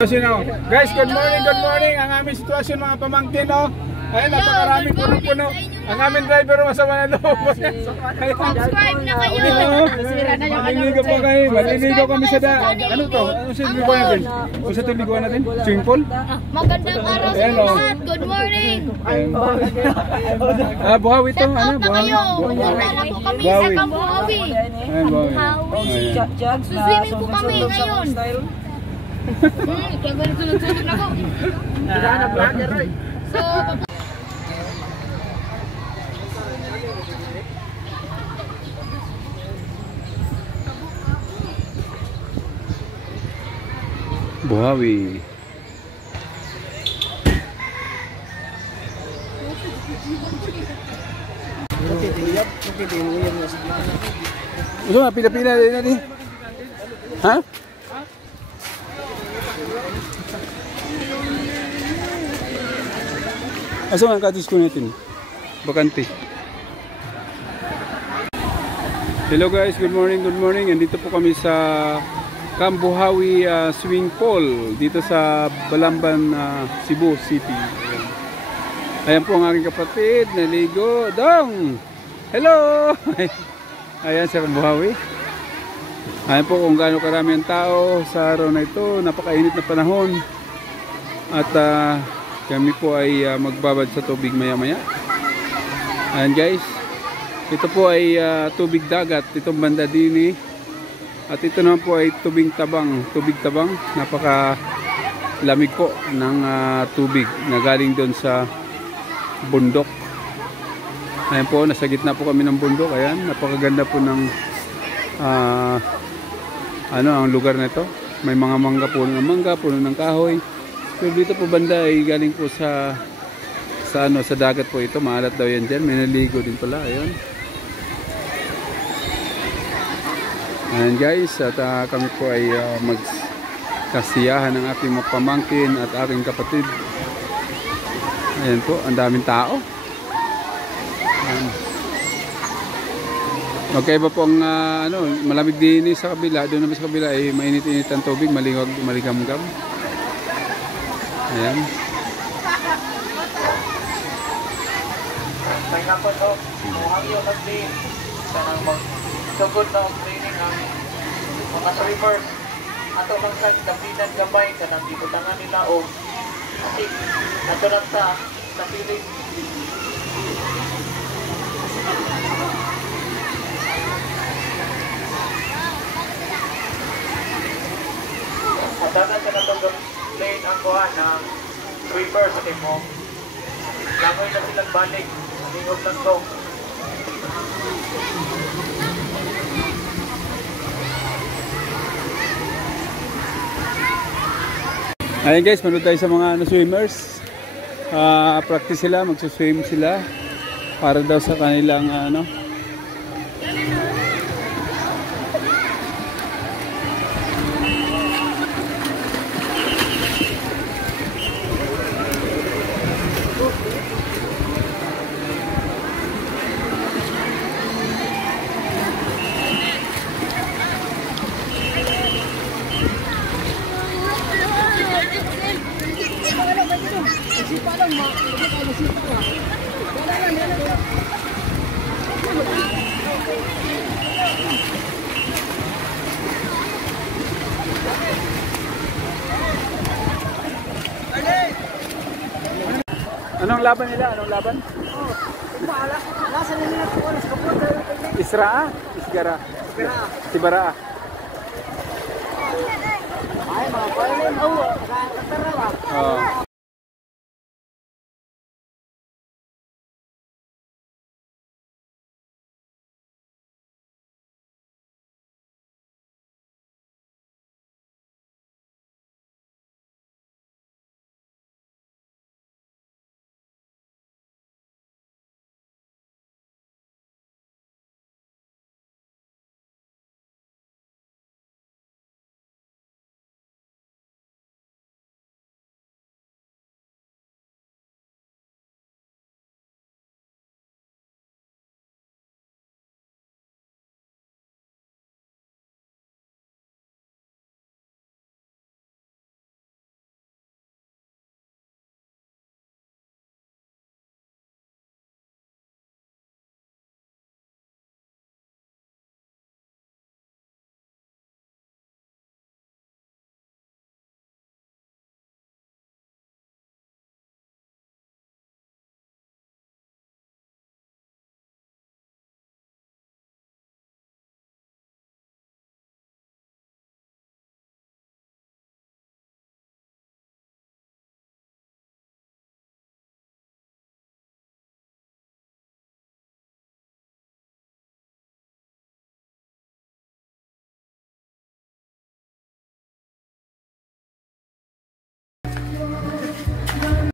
Guys, good morning. Ang aming sitwasyon mga pamangkin, no? Ayun, napakaraming puno-puno. Ang aming driver masama na loob. Subscribe na kayo. Maliligo po kayo. Maliligo kami sa daan. Ano to? Ano sa liguan natin? Kung sa liguan natin? Swimming pool? Magandang araw sa lahat. Good morning. Buhawi to. Shout out na kayo. Punta po kami sa Kambuhawi. Swimming po kami ngayon. Kaya ganun sunod-sunod na ko. So, Buhawi. Gusto nga, pila-pila din natin. Ha? Asa nga katis ko natin? Bakante. Hello guys, good morning. Andito po kami sa Kambuhawi swimming pool dito sa Balamban, Cebu City. Ayan po ang aking kapatid, naligo. Dong! Hello! Ayan sa Kambuhawi. Ayan po kung gaano karami ang tao sa araw na ito. Napakainit na panahon. At kami po ay magbabad sa tubig maya-maya. Ayan guys. Ito po ay tubig dagat. Itong banda din At ito naman po ay tubig tabang. Napaka lamig po ng tubig na galing doon sa bundok. Ayan po, nasa gitna po kami ng bundok. Ayan, napakaganda po ng ang lugar na ito. May mga mangga, puno ng kahoy. Pero dito po banda ay galing po sa dagat po ito. Maalat daw yan dyan. May naligo din pala. Ayun. Ayan guys. At kami po ay magkasiyahan ng aking mga pamangkin at aking kapatid. Ayan po. Ang daming tao. Ayan. Okay ba pong malamig din sa kabila. Doon naman sa kabila ay mainit-init ang tubig. Maligam-gam. Ayan. May napon o, muhang yung mag-train sa nang magsugod na ang training ang mga swimmers. Ato lang sa kapinan gabay ka nang dibutangan nila o atik. Ato lang sa piling. At dapat ka na itong lane ang kuhan ng sweepers sa mo. Langoy na silang balik. Lingog lang to. Ayan guys, manood tayo sa mga swimmers. Practice sila, magsuswim sila para daw sa kanilang Anong laban nila? Anong laban? Israa? Isgara? Sibara?